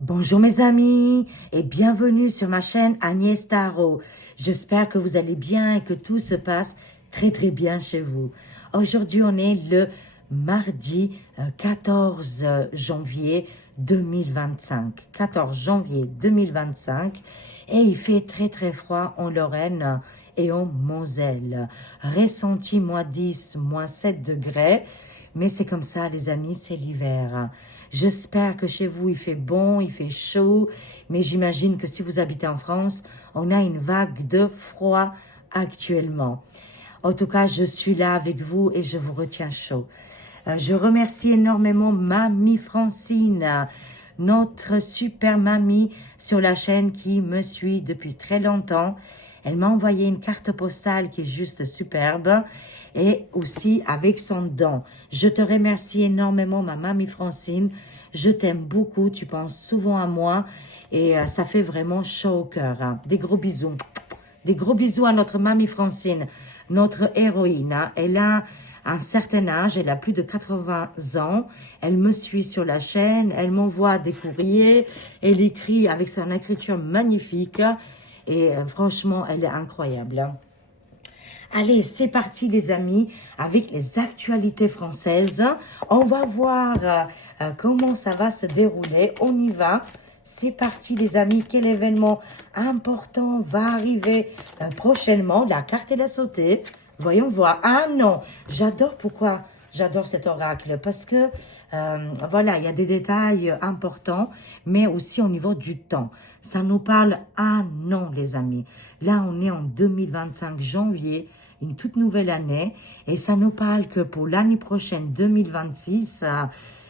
Bonjour mes amis et bienvenue sur ma chaîne Agnès Tarot. J'espère que vous allez bien et que tout se passe très bien chez vous. Aujourd'hui on est le mardi 14 janvier 2025. 14 janvier 2025 et il fait très froid en Lorraine et en Moselle. Ressenti -10, -7 degrés. Mais c'est comme ça, les amis, c'est l'hiver. J'espère que chez vous, il fait bon, il fait chaud. Mais j'imagine que si vous habitez en France, on a une vague de froid actuellement. En tout cas, je suis là avec vous et je vous retiens chaud. Je remercie énormément Mamie Francine, notre super mamie sur la chaîne qui me suit depuis très longtemps. Elle m'a envoyé une carte postale qui est juste superbe et aussi avec son don. Je te remercie énormément, ma mamie Francine. Je t'aime beaucoup, tu penses souvent à moi et ça fait vraiment chaud au cœur. Hein. Des gros bisous. Des gros bisous à notre mamie Francine, notre héroïne. Hein. Elle a un certain âge, elle a plus de 80 ans. Elle me suit sur la chaîne, elle m'envoie des courriers, elle écrit avec son écriture magnifique. Et franchement, elle est incroyable. Allez, c'est parti les amis, avec les actualités françaises. On va voir comment ça va se dérouler. On y va. C'est parti les amis. Quel événement important va arriver prochainement? La carte elle a sauté. Voyons voir. Ah non, j'adore pourquoi j'adore cet oracle. Parce que voilà, il y a des détails importants, mais aussi au niveau du temps. Ça nous parle, ah non les amis. Là, on est en 2025, janvier, une toute nouvelle année. Et ça nous parle que pour l'année prochaine, 2026,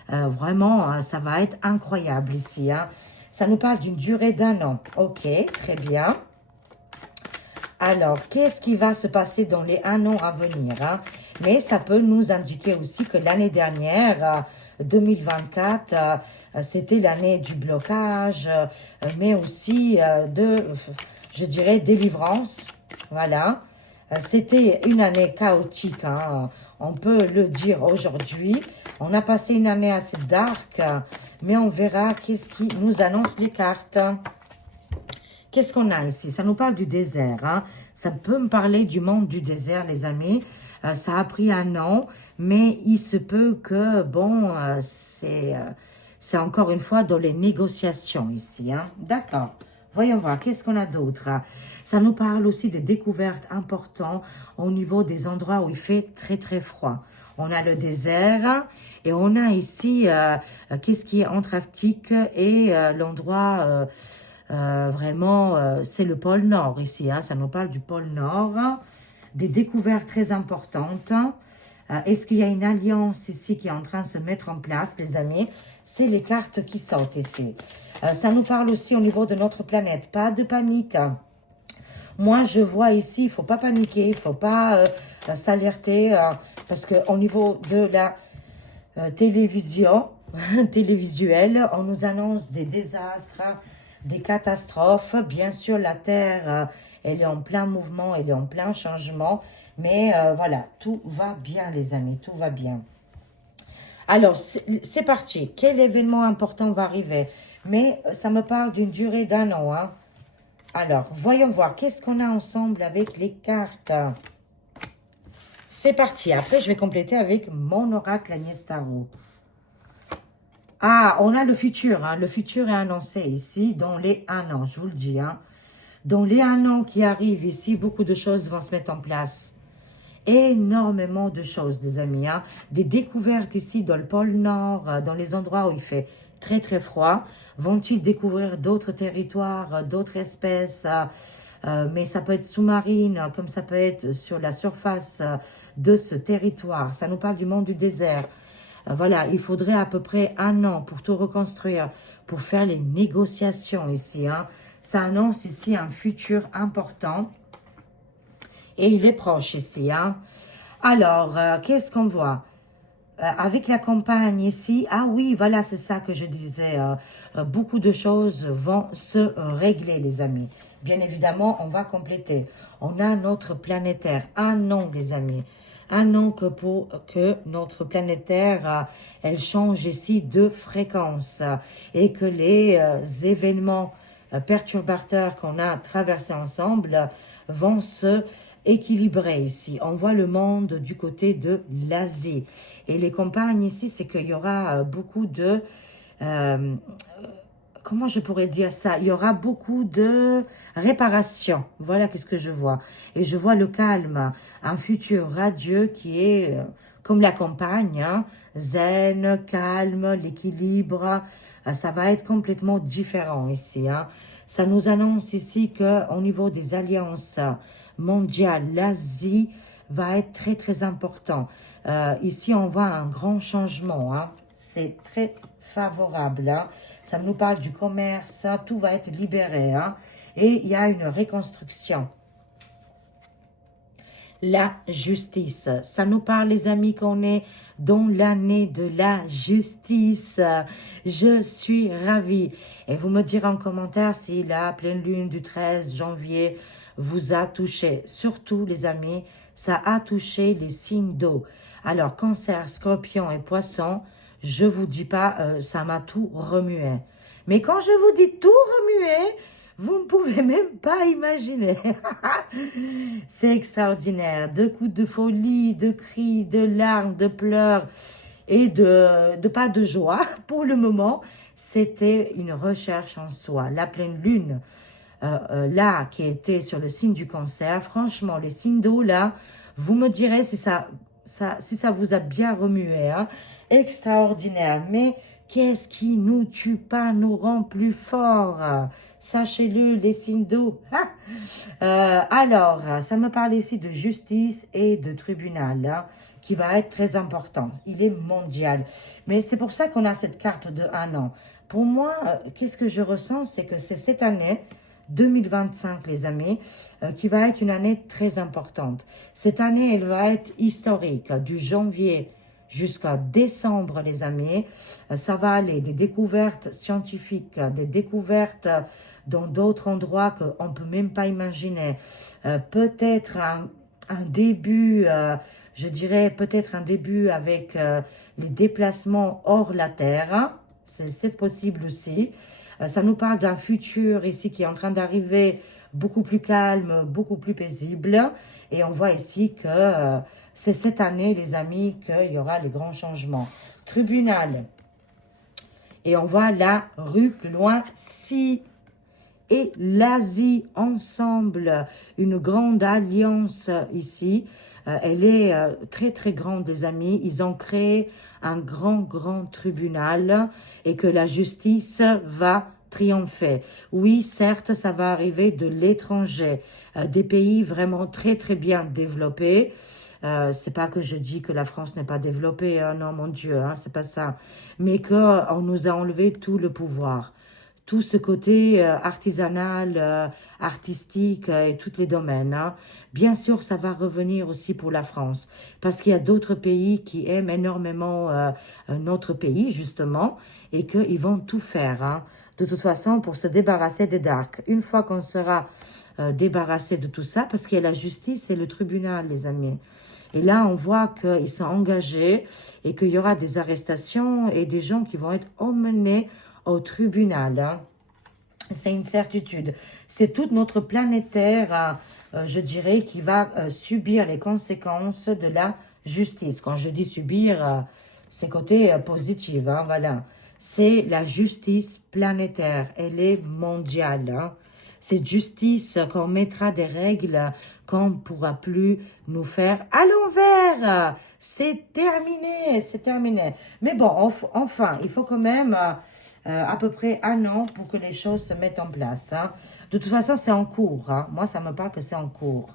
vraiment, ça va être incroyable ici. Hein. Ça nous parle d'une durée d'1 an. Ok, très bien. Alors, qu'est-ce qui va se passer dans les 1 an à venir hein? Mais ça peut nous indiquer aussi que l'année dernière, 2024, c'était l'année du blocage, mais aussi je dirais, délivrance. Voilà. C'était une année chaotique, hein, on peut le dire aujourd'hui. On a passé une année assez dark, mais on verra qu'est-ce qui nous annonce les cartes. Qu'est-ce qu'on a ici? Ça nous parle du désert. Hein? Ça peut me parler du monde du désert, les amis. Ça a pris 1 an, mais il se peut que, bon, c'est encore une fois dans les négociations ici. Hein? D'accord. Voyons voir, qu'est-ce qu'on a d'autre? Ça nous parle aussi des découvertes importantes au niveau des endroits où il fait très froid. On a le désert et on a ici, qu'est-ce qui est antarctique et l'endroit... vraiment, c'est le pôle Nord ici, hein, ça nous parle du pôle Nord, des découvertes très importantes. Est-ce qu'il y a une alliance ici qui est en train de se mettre en place, les amis? C'est les cartes qui sortent ici. Ça nous parle aussi au niveau de notre planète, pas de panique. Moi, je vois ici, il ne faut pas paniquer, il ne faut pas s'alerter, parce qu'au niveau de la télévision, télévisuelle, on nous annonce des désastres, des catastrophes. Bien sûr, la Terre, elle est en plein mouvement, elle est en plein changement. Mais voilà, tout va bien, les amis, tout va bien. Alors, c'est parti. Quel événement important va arriver? Mais ça me parle d'une durée d'1 an. Hein. Alors, voyons voir. Qu'est-ce qu'on a ensemble avec les cartes? C'est parti. Après, je vais compléter avec mon oracle Agnès Tarot. Ah, on a le futur. Hein. Le futur est annoncé ici dans les 1 an, je vous le dis. Hein. Dans les 1 an qui arrivent ici, beaucoup de choses vont se mettre en place. Énormément de choses, les amis. Hein. Des découvertes ici dans le pôle Nord, dans les endroits où il fait très froid. Vont-ils découvrir d'autres territoires, d'autres espèces mais ça peut être sous-marine, comme ça peut être sur la surface de ce territoire. Ça nous parle du monde du désert. Voilà, il faudrait à peu près 1 an pour tout reconstruire, pour faire les négociations ici. Hein. Ça annonce ici un futur important. Et il est proche ici. Hein. Alors, qu'est-ce qu'on voit? Avec la campagne ici, ah oui, voilà, c'est ça que je disais. Beaucoup de choses vont se régler, les amis. Bien évidemment, on va compléter. On a notre planétaire. Ah non, les amis. un an pour que notre planète Terre, elle change ici de fréquence et que les événements perturbateurs qu'on a traversés ensemble vont se équilibrer ici. On voit le monde du côté de l'Asie. Et les campagnes ici, c'est qu'il y aura beaucoup de... euh, comment je pourrais dire ça? Il y aura beaucoup de réparation. Voilà qu'est-ce que je vois. Et je vois le calme, un futur radieux qui est comme la campagne, hein, zen, calme, l'équilibre. Ça va être complètement différent ici, hein. Ça nous annonce ici qu'au niveau des alliances mondiales, l'Asie va être très très important. Ici, on voit un grand changement, hein. C'est très favorable, hein. Ça nous parle du commerce, hein. Tout va être libéré, hein. Et il y a une reconstruction. La justice. Ça nous parle, les amis, qu'on est dans l'année de la justice. Je suis ravie. Et vous me direz en commentaire si la pleine lune du 13 janvier vous a touché. Surtout, les amis, ça a touché les signes d'eau. Alors, Cancer, Scorpion et Poisson, je vous dis pas, ça m'a tout remué. Mais quand je vous dis tout remué, vous ne pouvez même pas imaginer. C'est extraordinaire. De coups de folie, de cris, de larmes, de pleurs et de pas de joie. Pour le moment, c'était une recherche en soi. La pleine lune, là, qui était sur le signe du Cancer, franchement, les signes d'eau, là, vous me direz si ça vous a bien remué, hein. Extraordinaire. Mais qu'est-ce qui nous tue pas, nous rend plus forts? Sachez-le, les signes d'eau. Alors, ça me parle ici de justice et de tribunal, hein, qui va être très important. Il est mondial. Mais c'est pour ça qu'on a cette carte de 1 an. Pour moi, qu'est-ce que je ressens? C'est que c'est cette année 2025, les amis, qui va être une année très importante. Cette année, elle va être historique, du janvier jusqu'à décembre, les amis. Ça va aller des découvertes scientifiques, des découvertes dans d'autres endroits qu'on ne peut même pas imaginer. Peut-être un début, je dirais peut-être un début avec les déplacements hors la Terre. C'est possible aussi. Ça nous parle d'un futur ici qui est en train d'arriver beaucoup plus calme, beaucoup plus paisible. Et on voit ici que c'est cette année, les amis, qu'il y aura les grands changements. Tribunal. Et on voit la rue plus loin, si et l'Asie ensemble, une grande alliance ici. Elle est très très grande, les amis. Ils ont créé un grand tribunal et que la justice va triompher. Oui, certes, ça va arriver de l'étranger, des pays vraiment très très bien développés. C'est pas que je dis que la France n'est pas développée, hein, non mon Dieu, hein, c'est pas ça. Mais qu'on nous a enlevé tout le pouvoir. Tout ce côté artisanal, artistique et tous les domaines, hein. Bien sûr, ça va revenir aussi pour la France, parce qu'il y a d'autres pays qui aiment énormément notre pays, justement, et qu'ils vont tout faire, hein, de toute façon, pour se débarrasser des darks. Une fois qu'on sera débarrassé de tout ça, parce qu'il y a la justice et le tribunal, les amis. Et là, on voit qu'ils sont engagés et qu'il y aura des arrestations et des gens qui vont être emmenés au tribunal, hein. C'est une certitude. C'est toute notre planète Terre, je dirais, qui va subir les conséquences de la justice. Quand je dis subir, c'est côté positif, hein, voilà. C'est la justice planétaire. Elle est mondiale, hein. Cette justice qu'on mettra des règles qu'on ne pourra plus nous faire à l'envers. C'est terminé, c'est terminé. Mais bon, enfin, il faut quand même à peu près 1 an pour que les choses se mettent en place, hein. De toute façon, c'est en cours, hein. Moi, ça me parle que c'est en cours.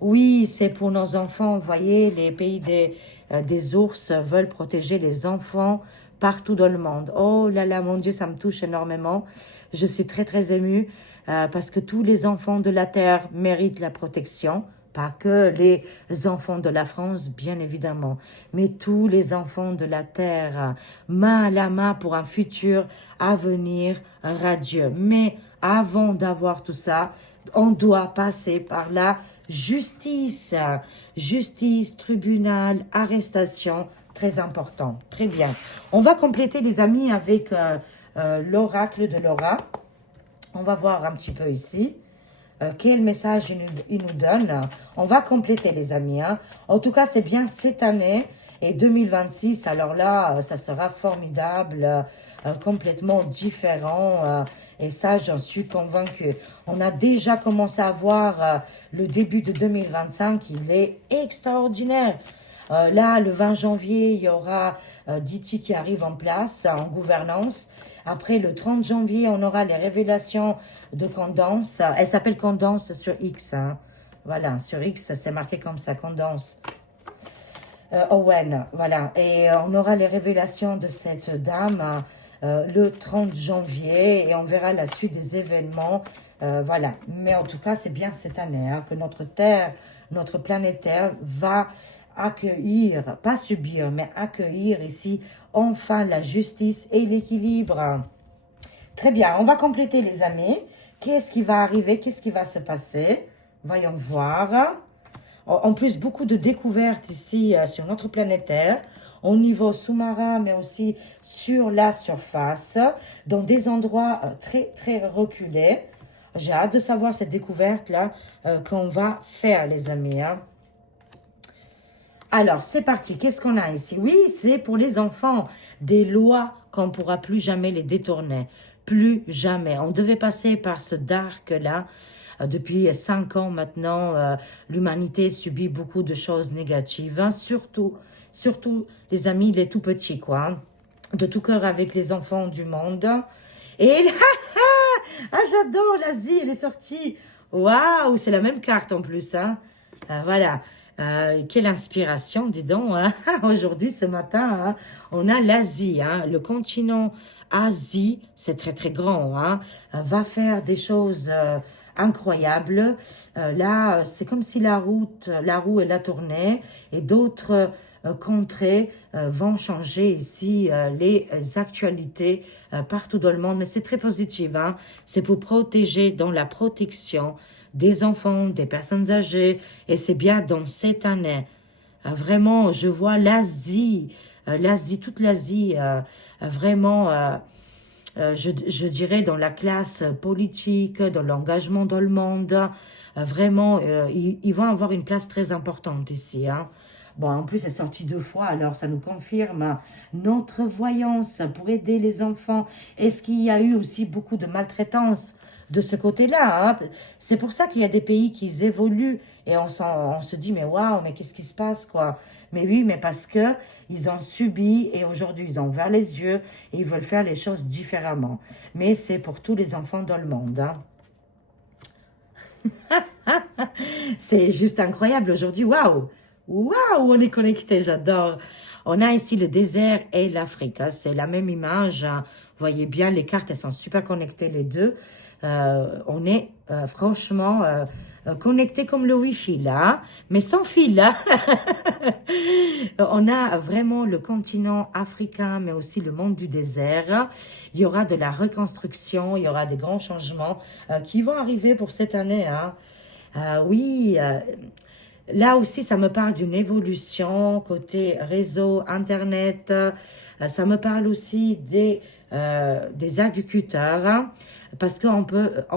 Oui, c'est pour nos enfants. Vous voyez, les pays des ours veulent protéger les enfants partout dans le monde. Oh là là, mon Dieu, ça me touche énormément. Je suis très, très émue parce que tous les enfants de la Terre méritent la protection. Pas que les enfants de la France, bien évidemment, mais tous les enfants de la Terre, main à la main pour un futur avenir radieux. Mais avant d'avoir tout ça, on doit passer par la justice, justice, tribunal, arrestation, très important, très bien. On va compléter les amis avec l'oracle de Laura. On va voir un petit peu ici. Quel message il nous donne. On va compléter les amis. Hein. En tout cas, c'est bien cette année et 2026. Alors là, ça sera formidable, complètement différent. Et ça, j'en suis convaincue. On a déjà commencé à voir le début de 2025. Il est extraordinaire. Là, le 20 janvier, il y aura Diti qui arrive en place en gouvernance. Après, le 30 janvier, on aura les révélations de Candace. Elle s'appelle Candace sur X. Hein. Voilà, sur X, c'est marqué comme ça, Candace. Owen, voilà. Et on aura les révélations de cette dame le 30 janvier et on verra la suite des événements. Voilà. Mais en tout cas, c'est bien cette année hein, que notre Terre, notre planète Terre va accueillir, pas subir, mais accueillir ici enfin la justice et l'équilibre. Très bien, on va compléter les amis. Qu'est-ce qui va arriver? Qu'est-ce qui va se passer? Voyons voir. En plus, beaucoup de découvertes ici sur notre planète Terre, au niveau sous-marin, mais aussi sur la surface, dans des endroits très, très reculés. J'ai hâte de savoir cette découverte-là qu'on va faire, les amis. Hein. Alors, c'est parti. Qu'est-ce qu'on a ici? Oui, c'est pour les enfants. Des lois qu'on ne pourra plus jamais les détourner. Plus jamais. On devait passer par ce dark-là. Depuis 5 ans maintenant, l'humanité subit beaucoup de choses négatives. Hein. Surtout, les amis, les tout petits, quoi. Hein. De tout cœur avec les enfants du monde. Et là, ah, j'adore l'Asie, elle est sortie. Waouh, c'est la même carte en plus. Hein. Voilà. Quelle inspiration, dis donc. Hein. Aujourd'hui, ce matin, hein, on a l'Asie, hein, le continent Asie, c'est très très grand, hein, va faire des choses incroyables. Là, c'est comme si la roue, elle a tourné et d'autres contrées vont changer ici les actualités partout dans le monde. Mais c'est très positif, hein. C'est pour protéger, dans la protection des enfants, des personnes âgées. Et c'est bien dans cette année. Vraiment, je vois l'Asie, toute l'Asie, vraiment, je dirais dans la classe politique, dans l'engagement dans le monde. Vraiment, ils vont avoir une place très importante ici. Hein. Bon, en plus, elle est sortie 2 fois, alors ça nous confirme notre voyance pour aider les enfants. Est-ce qu'il y a eu aussi beaucoup de maltraitance de ce côté-là? Hein? C'est pour ça qu'il y a des pays qui évoluent et on se dit, mais waouh, mais qu'est-ce qui se passe, quoi? Mais oui, mais parce que ils ont subi et aujourd'hui, ils ont ouvert les yeux et ils veulent faire les choses différemment. Mais c'est pour tous les enfants dans le monde, hein. C'est juste incroyable aujourd'hui, waouh! Waouh, on est connecté, j'adore. On a ici le désert et l'Afrique. Hein, c'est la même image. Hein. Vous voyez bien, les cartes, elles sont super connectées, les deux. On est franchement connectés comme le Wi-Fi, là. Mais sans fil, là. On a vraiment le continent africain, mais aussi le monde du désert. Il y aura de la reconstruction, il y aura des grands changements qui vont arriver pour cette année. Hein. Oui, là aussi, ça me parle d'une évolution côté réseau, Internet. Ça me parle aussi des agriculteurs. Hein, parce que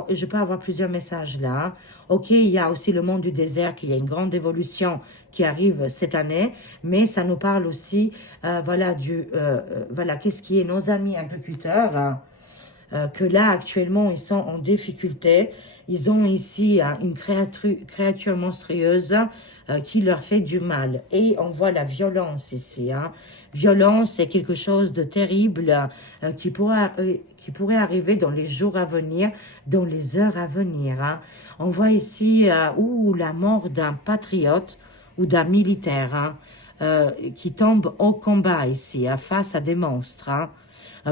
je peux avoir plusieurs messages là. Hein. Ok, il y a aussi le monde du désert, qui a une grande évolution qui arrive cette année. Mais ça nous parle aussi, voilà, voilà, qu'est-ce qui est nos amis agriculteurs. Hein, que là, actuellement, ils sont en difficulté. Ils ont ici une créature monstrueuse qui leur fait du mal. Et on voit la violence ici. Hein. Violence, c'est quelque chose de terrible qui pourrait arriver dans les jours à venir, dans les heures à venir. Hein. On voit ici la mort d'un patriote ou d'un militaire qui tombe au combat ici, face à des monstres. Hein.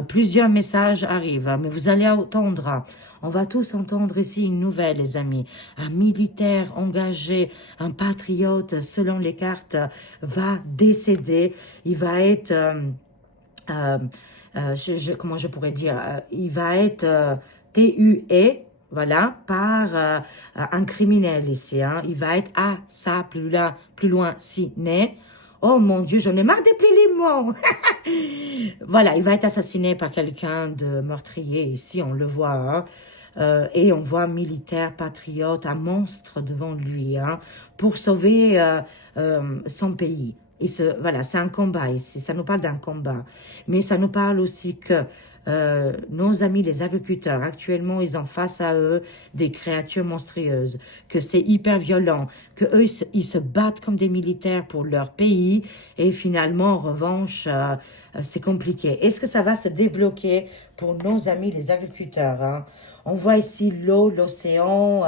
Plusieurs messages arrivent, hein, mais vous allez entendre, hein. On va tous entendre ici une nouvelle, les amis. Un militaire engagé, un patriote, selon les cartes, va décéder. Il va être, comment je pourrais dire, il va être tué, voilà, par un criminel ici. Hein. Il va être à ça, plus loin, si, né. Oh mon Dieu, j'en ai marre d'appeler les mots. Voilà, il va être assassiné par quelqu'un de meurtrier ici, on le voit. Hein. Et on voit un militaire, patriote, un monstre devant lui, hein, pour sauver son pays. Voilà, c'est un combat ici, ça nous parle d'un combat. Mais ça nous parle aussi que nos amis les agriculteurs, actuellement, ils ont face à eux des créatures monstrueuses, que c'est hyper violent, que eux ils se battent comme des militaires pour leur pays, et finalement, en revanche, c'est compliqué. Est-ce que ça va se débloquer pour nos amis les agriculteurs, hein? On voit ici l'eau, l'océan,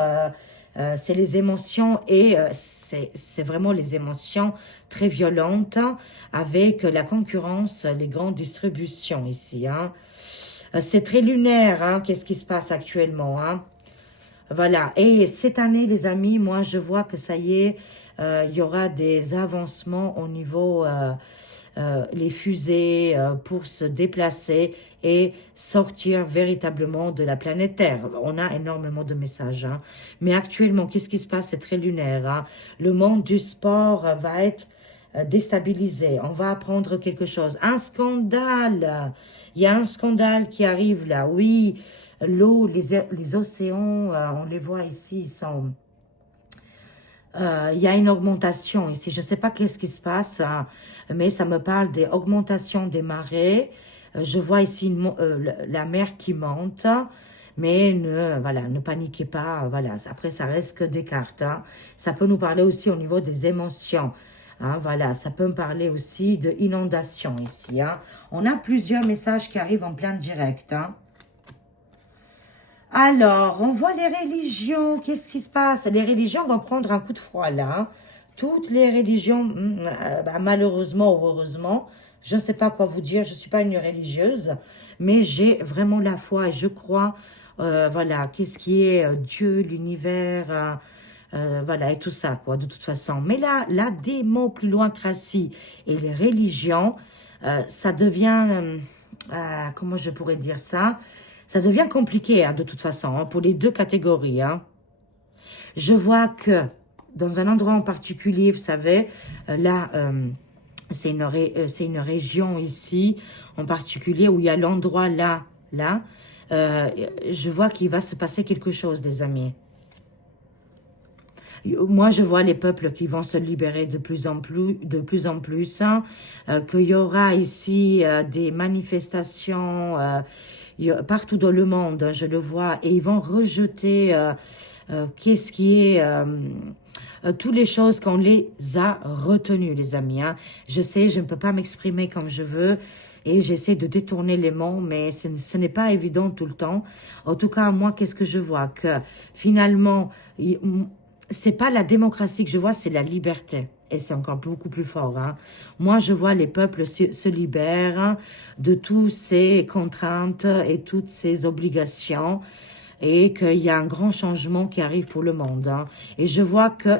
c'est les émotions et c'est vraiment les émotions très violentes avec la concurrence, les grandes distributions ici. Hein. C'est très lunaire, hein, qu'est-ce qui se passe actuellement. Hein. Voilà, et cette année, les amis, moi, je vois que ça y est, il y aura des avancements au niveau les fusées pour se déplacer et sortir véritablement de la planète Terre. On a énormément de messages. Hein. Mais actuellement, qu'est-ce qui se passe? C'est très lunaire. Hein. Le monde du sport va être déstabilisé. On va apprendre quelque chose. Un scandale. Il y a un scandale qui arrive là. Oui, l'eau, les océans, on les voit ici, ils sont... il y a une augmentation ici. Je ne sais pas qu'est-ce qui se passe, hein, mais ça me parle des augmentations des marées. Je vois ici la mer qui monte, mais ne paniquez pas. Voilà. Après, ça reste que des cartes. Hein. Ça peut nous parler aussi au niveau des émotions. Hein, voilà, ça peut me parler aussi de inondation ici. Hein. On a plusieurs messages qui arrivent en plein direct. Hein. Alors, on voit les religions. Qu'est-ce qui se passe? Les religions vont prendre un coup de froid là. Hein. Toutes les religions, malheureusement ou heureusement, je ne sais pas quoi vous dire, je ne suis pas une religieuse, mais j'ai vraiment la foi et je crois, voilà, qu'est-ce qui est Dieu, l'univers, voilà, et tout ça, quoi, de toute façon. Mais là, des mots plus loin crassis et les religions, ça devient, comment je pourrais dire ça? Ça devient compliqué, hein, de toute façon, hein, pour les deux catégories. Hein. Je vois que dans un endroit en particulier, vous savez, là, c'est une région ici, en particulier, où il y a l'endroit là, je vois qu'il va se passer quelque chose, des amis. Moi, je vois les peuples qui vont se libérer de plus en plus, hein, qu'il y aura ici des manifestations partout dans le monde, je le vois, et ils vont rejeter qu'est-ce qui est... toutes les choses qu'on les a retenues, les amis. Hein. Je sais, je ne peux pas m'exprimer comme je veux et j'essaie de détourner les mots, mais ce n'est pas évident tout le temps. En tout cas, moi, qu'est-ce que je vois? Que finalement, c'est pas la démocratie que je vois, c'est la liberté. Et c'est encore beaucoup plus fort. Hein. Moi, je vois les peuples se libèrent de toutes ces contraintes et toutes ces obligations et qu'il y a un grand changement qui arrive pour le monde. Hein. Et je vois que,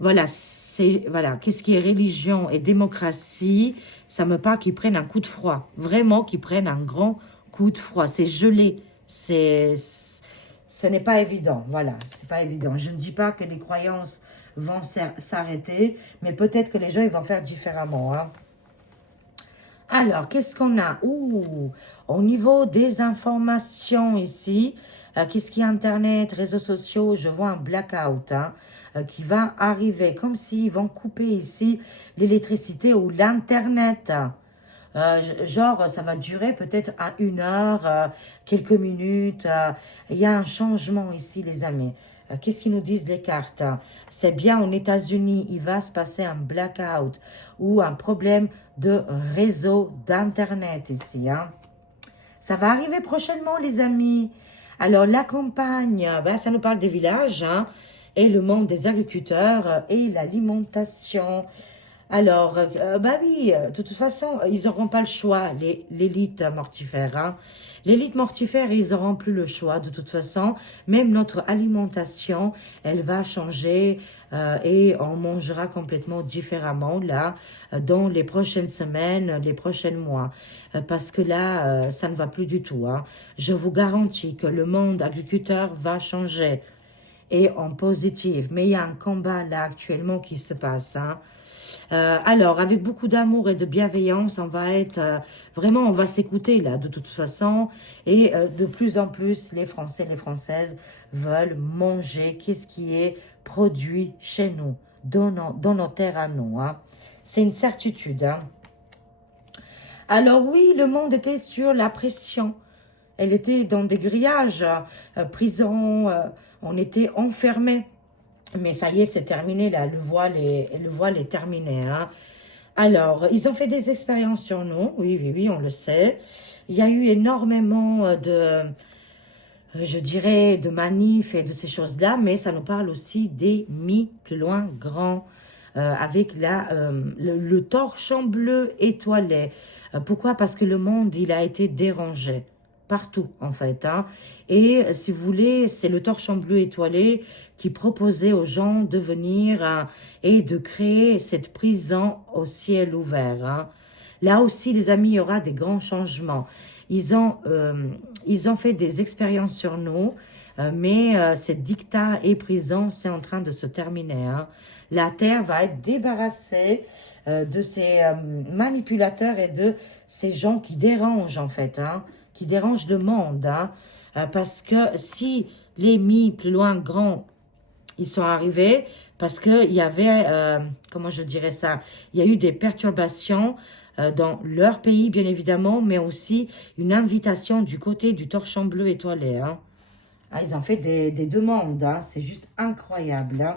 voilà, qu'est-ce qui est religion et démocratie, ça me parle qu'ils prennent un coup de froid. Vraiment qu'ils prennent un grand coup de froid. C'est gelé. Ce n'est pas évident. Voilà, c'est pas évident. Je ne dis pas que les croyances vont s'arrêter, mais peut-être que les gens ils vont faire différemment. Hein. Alors, qu'est-ce qu'on a? Au niveau des informations ici, qu'est-ce qu'il y a Internet, réseaux sociaux, je vois un blackout hein, qui va arriver, comme s'ils vont couper ici l'électricité ou l'Internet. Genre, ça va durer peut-être à 1 heure, quelques minutes. Il y a un changement ici, les amis. Qu'est-ce qu'ils nous disent les cartes? C'est bien aux États-Unis, il va se passer un blackout ou un problème de réseau d'Internet ici. Hein. Ça va arriver prochainement, les amis. Alors, la campagne, ça nous parle des villages hein, et le monde des agriculteurs et l'alimentation. Alors, bah oui, de toute façon, ils n'auront pas le choix, l'élite mortifère. Hein. L'élite mortifère, ils n'auront plus le choix, de toute façon. Même notre alimentation, elle va changer et on mangera complètement différemment, là, dans les prochaines semaines, les prochains mois. Parce que là, ça ne va plus du tout. Hein. Je vous garantis que le monde agriculteur va changer et en positif. Mais il y a un combat là actuellement qui se passe. Hein. Alors, avec beaucoup d'amour et de bienveillance, on va être vraiment, on va s'écouter là, de toute façon. Et de plus en plus, les Français, les Françaises veulent manger qu'est-ce qui est produit chez nous, dans nos terres à nous. Hein. C'est une certitude. Hein. Alors oui, le monde était sur la pression. Elle était dans des grillages, prison, on était enfermés. Mais ça y est, c'est terminé là, le voile est terminé. Hein. Alors, ils ont fait des expériences sur nous, oui, oui, oui, on le sait. Il y a eu énormément je dirais, de manifs et de ces choses-là, mais ça nous parle aussi des plus loin grands, avec le torchon bleu étoilé. Pourquoi? Parce que le monde, il a été dérangé partout en fait. Hein. Et si vous voulez, c'est le torchon bleu étoilé qui proposait aux gens de venir et de créer cette prison au ciel ouvert. Hein. Là aussi, les amis, il y aura des grands changements. Ils ont fait des expériences sur nous, mais cette dictat et prison, c'est en train de se terminer. Hein. La Terre va être débarrassée de ces manipulateurs et de ces gens qui dérangent en fait. Hein, qui dérange le monde, hein, parce que si les plus loin grands, ils sont arrivés, parce qu'il y avait, comment je dirais ça, il y a eu des perturbations dans leur pays, bien évidemment, mais aussi une invitation du côté du torchon bleu étoilé. Hein. Ah, ils ont fait des demandes, hein, c'est juste incroyable. Hein.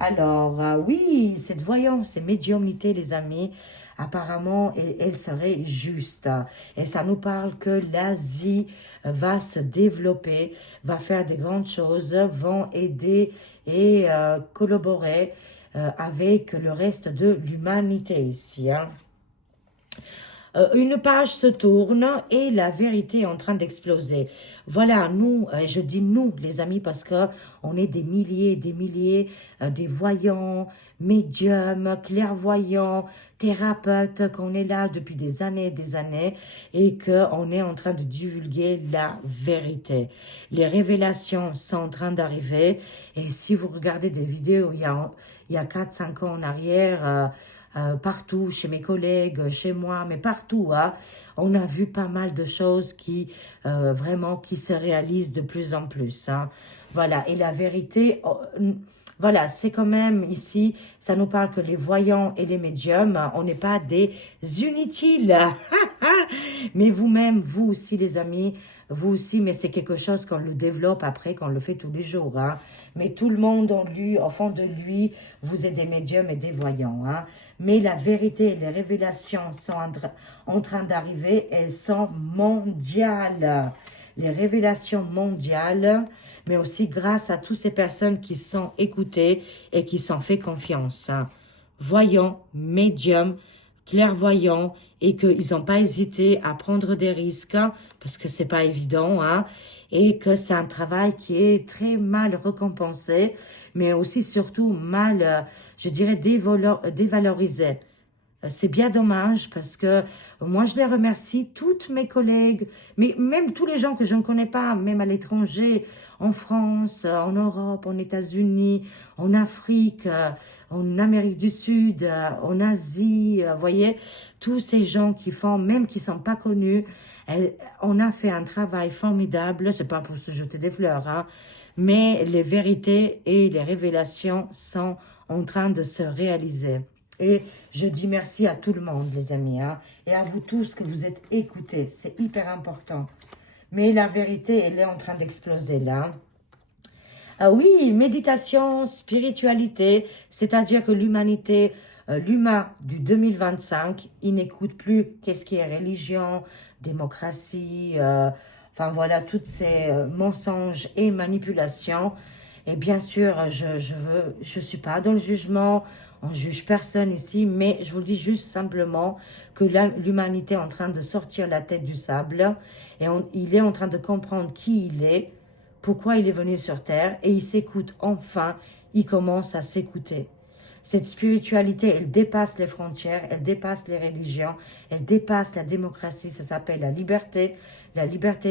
Alors, oui, cette voyance, cette médiumnité, les amis, apparemment, elle serait juste. Et ça nous parle que l'Asie va se développer, va faire des grandes choses, vont aider et collaborer avec le reste de l'humanité ici. Hein. Une page se tourne et la vérité est en train d'exploser. Voilà, nous, je dis nous, les amis, parce que on est des milliers, des voyants, médiums, clairvoyants, thérapeutes, qu'on est là depuis des années et qu'on est en train de divulguer la vérité. Les révélations sont en train d'arriver et si vous regardez des vidéos il y a 4-5 ans en arrière, partout, chez mes collègues, chez moi, mais partout, hein, on a vu pas mal de choses qui vraiment qui se réalisent de plus en plus. Hein. Voilà, et la vérité, voilà, c'est quand même ici, ça nous parle que les voyants et les médiums, on n'est pas des inutiles. Mais vous-même, vous aussi les amis, vous aussi, mais c'est quelque chose qu'on le développe après, qu'on le fait tous les jours. Hein. Mais tout le monde en lui, au fond de lui, vous êtes des médiums et des voyants. Hein. Mais la vérité et les révélations sont en train d'arriver, elles sont mondiales. Les révélations mondiales, mais aussi grâce à toutes ces personnes qui sont écoutées et qui sont fait confiance. Hein. Voyants, médiums, clairvoyants, et qu'ils n'ont pas hésité à prendre des risques, parce que c'est pas évident, hein, et que c'est un travail qui est très mal récompensé, mais aussi surtout mal, je dirais, dévalorisé. C'est bien dommage parce que moi, je les remercie, toutes mes collègues, mais même tous les gens que je ne connais pas, même à l'étranger, en France, en Europe, en États-Unis, en Afrique, en Amérique du Sud, en Asie, vous voyez, tous ces gens qui font, même qui ne sont pas connus, on a fait un travail formidable, c'est pas pour se jeter des fleurs, hein, mais les vérités et les révélations sont en train de se réaliser. Et je dis merci à tout le monde, les amis, hein, et à vous tous que vous êtes écoutés. C'est hyper important. Mais la vérité, elle est en train d'exploser là. Ah oui, méditation, spiritualité, c'est-à-dire que l'humanité, l'humain du 2025, il n'écoute plus qu'est-ce qui est religion, démocratie, enfin voilà, toutes ces mensonges et manipulations. Et bien sûr, je suis pas dans le jugement. On juge personne ici, mais je vous dis juste simplement que l'humanité est en train de sortir la tête du sable et il est en train de comprendre qui il est, pourquoi il est venu sur Terre et il s'écoute enfin, il commence à s'écouter. Cette spiritualité, elle dépasse les frontières, elle dépasse les religions, elle dépasse la démocratie, ça s'appelle la liberté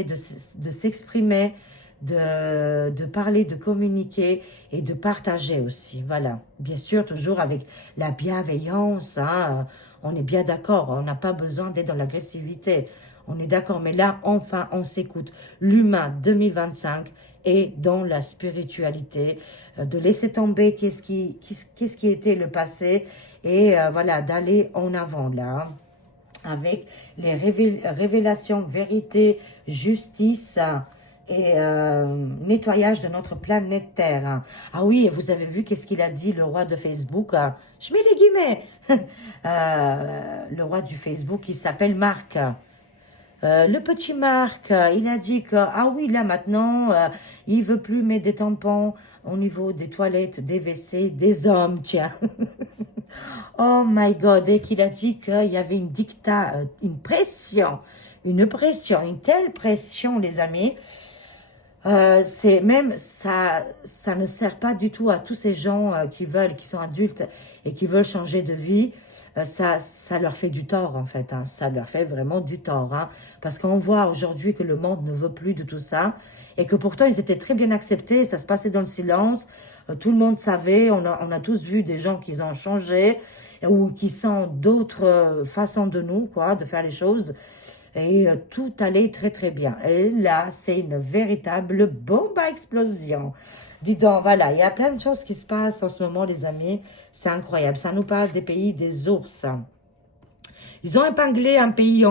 de s'exprimer, de parler, de communiquer et de partager aussi. Voilà, bien sûr, toujours avec la bienveillance, hein, on est bien d'accord, on n'a pas besoin d'être dans l'agressivité. On est d'accord, mais là, enfin, on s'écoute. L'humain 2025 est dans la spiritualité, de laisser tomber qu'est-ce qui était le passé et voilà, d'aller en avant là, avec les révélations, vérité, justice et nettoyage de notre planète Terre. Ah oui, et vous avez vu qu'est-ce qu'il a dit, le roi de Facebook, je mets les guillemets, le roi du Facebook, il s'appelle Marc. Le petit Marc, il a dit que, ah oui, là maintenant, il veut plus mettre des tampons au niveau des toilettes, des WC, des hommes, tiens. Oh my God, et qu'il a dit qu'il y avait une pression, une telle pression, les amis. C'est même, ça ne sert pas du tout à tous ces gens qui sont adultes et qui veulent changer de vie. Ça leur fait du tort en fait, hein. Ça leur fait vraiment du tort, hein. Parce qu'on voit aujourd'hui que le monde ne veut plus de tout ça et que pourtant ils étaient très bien acceptés, ça se passait dans le silence, tout le monde savait, on a tous vu des gens qui ont changé ou qui sont d'autres façons de nous, quoi, de faire les choses et tout allait très très bien. Et là, c'est une véritable bombe à explosion. Dis donc, voilà, il y a plein de choses qui se passent en ce moment, les amis. C'est incroyable. Ça nous parle des pays des ours. Ils ont épinglé un pays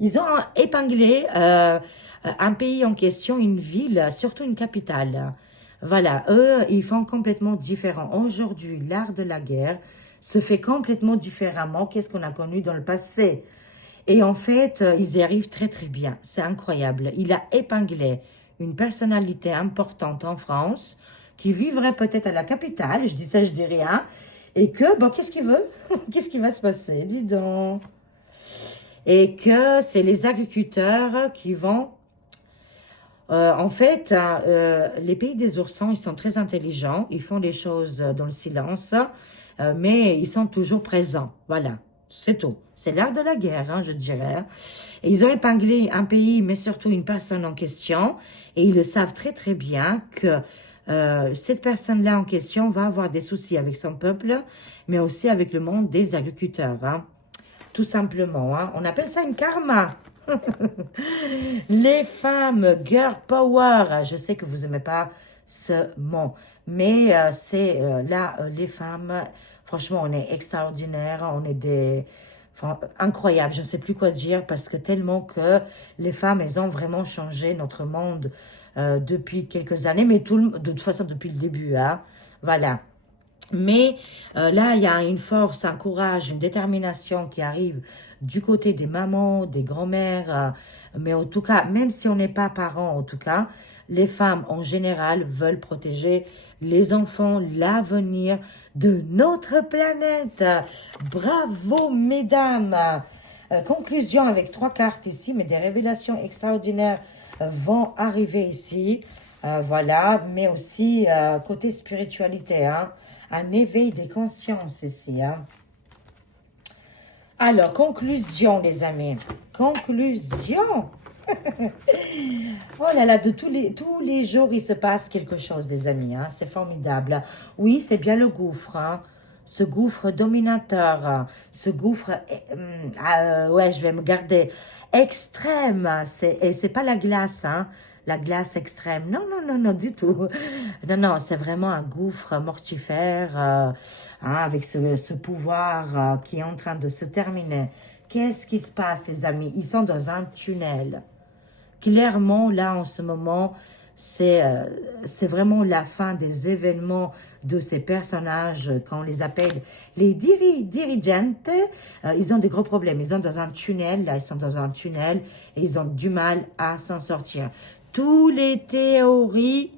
Ils ont épinglé un pays en question, une ville, surtout une capitale. Voilà, eux, ils font complètement différent. Aujourd'hui, l'art de la guerre se fait complètement différemment qu'est-ce qu'on a connu dans le passé. Et en fait, ils y arrivent très très bien. C'est incroyable. Il a épinglé une personnalité importante en France qui vivrait peut-être à la capitale, je dis ça, je dis rien, et que, bon, qu'est-ce qu'il veut? Qu'est-ce qui va se passer? Dis donc. Et que c'est les agriculteurs qui vont... en fait, les pays des oursons, ils sont très intelligents, ils font les choses dans le silence, mais ils sont toujours présents, voilà. C'est tout. C'est l'art de la guerre, hein, je dirais. Et ils ont épinglé un pays, mais surtout une personne en question. Et ils le savent très, très bien que cette personne-là en question va avoir des soucis avec son peuple, mais aussi avec le monde des agriculteurs. Hein. Tout simplement. Hein. On appelle ça une karma. Les femmes, girl power. Je sais que vous n'aimez pas ce mot. Mais c'est là, les femmes... Franchement, on est extraordinaire, on est incroyables, je ne sais plus quoi dire parce que tellement que les femmes, elles ont vraiment changé notre monde depuis quelques années, mais de toute façon depuis le début, hein, voilà. Mais là, il y a une force, un courage, une détermination qui arrive du côté des mamans, des grands-mères, mais en tout cas, même si on n'est pas parents, en tout cas, les femmes en général veulent protéger les enfants, l'avenir de notre planète. Bravo, mesdames. Conclusion avec 3 cartes ici, mais des révélations extraordinaires vont arriver ici. Voilà, mais aussi côté spiritualité, hein, un éveil des consciences ici. Hein. Alors, conclusion, les amis. Conclusion. Oh là là, tous les jours, il se passe quelque chose, les amis. Hein, c'est formidable. Oui, c'est bien le gouffre. Hein, ce gouffre dominateur. Ce gouffre, ouais, je vais me garder, extrême. Et c'est pas la glace, hein. La glace extrême. Non, non, non, non, du tout. Non, non, c'est vraiment un gouffre mortifère hein, avec ce pouvoir qui est en train de se terminer. Qu'est-ce qui se passe, les amis? Ils sont dans un tunnel. Clairement, là, en ce moment, c'est vraiment la fin des événements de ces personnages qu'on les appelle les dirigeantes. Ils ont des gros problèmes. Ils sont dans un tunnel, là, ils sont dans un tunnel et ils ont du mal à s'en sortir. Toutes les théories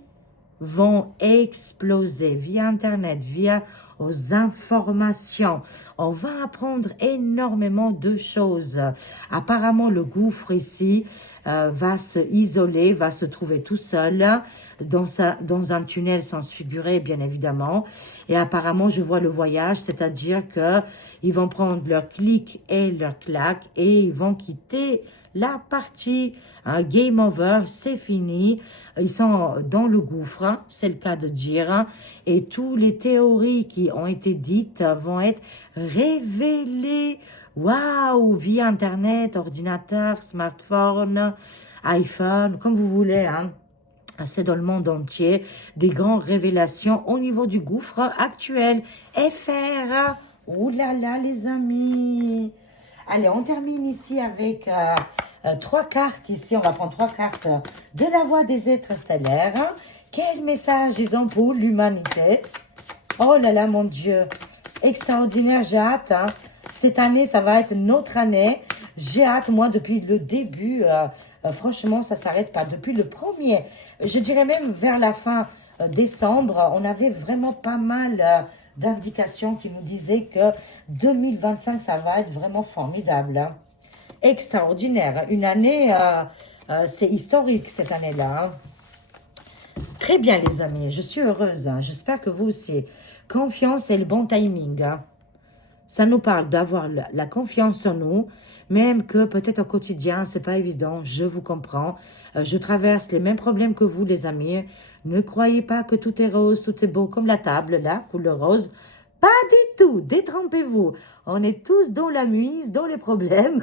vont exploser via Internet, via aux informations. On va apprendre énormément de choses. Apparemment, le gouffre ici va se isoler, va se trouver tout seul dans un tunnel sans figurer, bien évidemment. Et apparemment, je vois le voyage, c'est-à-dire que ils vont prendre leur clic et leur claque et ils vont quitter la partie. Game over, c'est fini. Ils sont dans le gouffre, c'est le cas de dire. Et toutes les théories qui ont été dites vont être révélées. Waouh, via Internet, ordinateur, smartphone, iPhone, comme vous voulez, hein. C'est dans le monde entier des grandes révélations au niveau du gouffre actuel. FR, oh là là les amis. Allez, on termine ici avec 3 cartes. Ici, on va prendre 3 cartes de la voix des êtres stellaires. Quel message ils ont pour l'humanité? Oh là là, mon Dieu. Extraordinaire, j'ai hâte. Hein. Cette année, ça va être notre année. J'ai hâte, moi, depuis le début. Franchement, ça ne s'arrête pas. Depuis le premier, je dirais même vers la fin décembre, on avait vraiment pas mal d'indications qui nous disaient que 2025, ça va être vraiment formidable. Hein. Extraordinaire. Une année, c'est historique cette année-là. Hein. Très bien, les amis. Je suis heureuse. Hein. J'espère que vous aussi. Confiance et le bon timing. Hein. Ça nous parle d'avoir la confiance en nous, même que peut-être au quotidien, c'est pas évident, je vous comprends. Je traverse les mêmes problèmes que vous, les amis. Ne croyez pas que tout est rose, tout est beau comme la table, là, couleur rose. Pas du tout, détrompez-vous. On est tous dans la mise, dans les problèmes.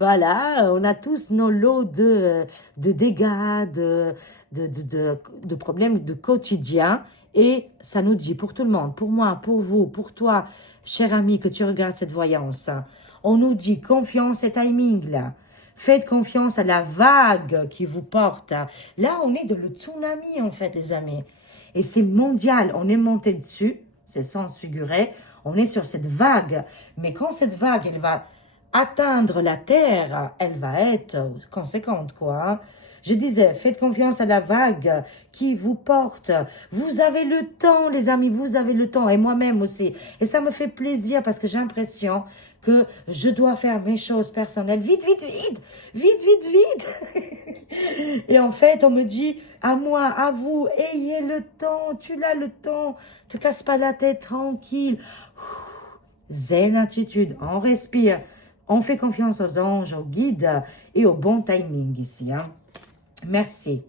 Voilà, on a tous nos lots de dégâts, de problèmes de quotidien. Et ça nous dit pour tout le monde, pour moi, pour vous, pour toi, cher ami, que tu regardes cette voyance. On nous dit confiance et timing, là. Faites confiance à la vague qui vous porte. Là, on est dans le tsunami, en fait, les amis. Et c'est mondial. On est monté dessus. C'est sans figurer. On est sur cette vague. Mais quand cette vague, elle va atteindre la terre, elle va être conséquente, quoi. Je disais, faites confiance à la vague qui vous porte. Vous avez le temps, les amis, vous avez le temps. Et moi-même aussi. Et ça me fait plaisir parce que j'ai l'impression que je dois faire mes choses personnelles. Vite, vite, vite. Vite, vite, vite. Et en fait, on me dit, à moi, à vous, ayez le temps. Tu l'as le temps. Te casse pas la tête, tranquille. Zen attitude. On respire. On fait confiance aux anges, aux guides et au bon timing ici, hein. Merci.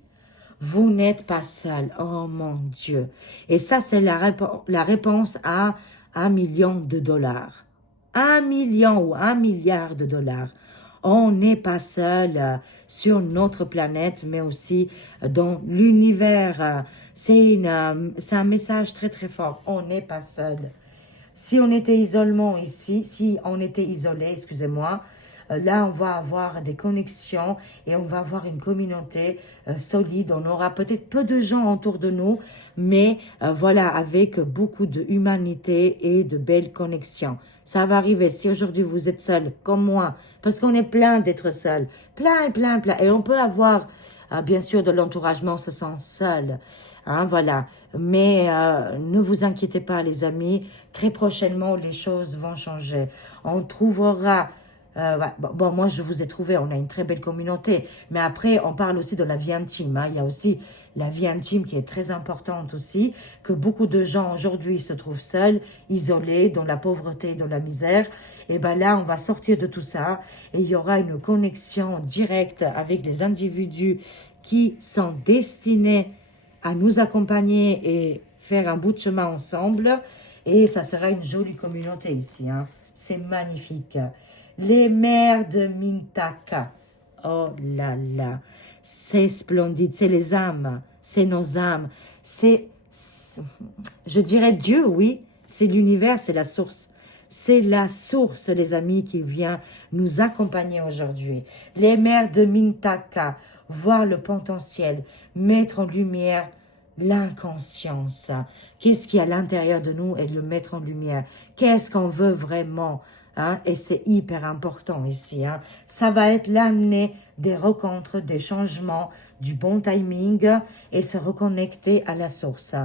Vous n'êtes pas seul. Oh mon Dieu. Et ça, c'est la réponse à 1 million de dollars. 1 million ou 1 milliard de dollars. On n'est pas seul sur notre planète, mais aussi dans l'univers. C'est un message très très fort. On n'est pas seul. Si on était isolement ici, si on était isolé, excusez-moi, là, on va avoir des connexions et on va avoir une communauté solide. On aura peut-être peu de gens autour de nous, mais voilà, avec beaucoup de humanité et de belles connexions. Ça va arriver si aujourd'hui vous êtes seul, comme moi, parce qu'on est plein d'être seul. Plein et plein, plein. Et on peut avoir, bien sûr, de l'entouragement, on se sent seul. Hein, voilà. Mais ne vous inquiétez pas, les amis. Très prochainement, les choses vont changer. On trouvera... bon, moi, je vous ai trouvé, on a une très belle communauté. Mais après, on parle aussi de la vie intime. Hein. Il y a aussi la vie intime qui est très importante aussi, que beaucoup de gens aujourd'hui se trouvent seuls, isolés, dans la pauvreté, dans la misère. Et ben là, on va sortir de tout ça et il y aura une connexion directe avec les individus qui sont destinés à nous accompagner et faire un bout de chemin ensemble. Et ça sera une jolie communauté ici. Hein. C'est magnifique. Les mères de Mintaka. Oh là là. C'est splendide. C'est les âmes. C'est nos âmes. Je dirais Dieu, oui. C'est l'univers, c'est la source. C'est la source, les amis, qui vient nous accompagner aujourd'hui. Les mères de Mintaka. Voir le potentiel. Mettre en lumière l'inconscience. Qu'est-ce qui est à l'intérieur de nous et de le mettre en lumière. Qu'est-ce qu'on veut vraiment, hein? Et c'est hyper important ici. Hein? Ça va être l'amener des rencontres, des changements, du bon timing et se reconnecter à la source.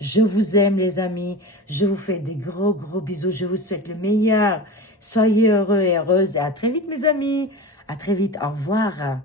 Je vous aime les amis, je vous fais des gros bisous, je vous souhaite le meilleur. Soyez heureux et heureuses et à très vite mes amis. À très vite, au revoir.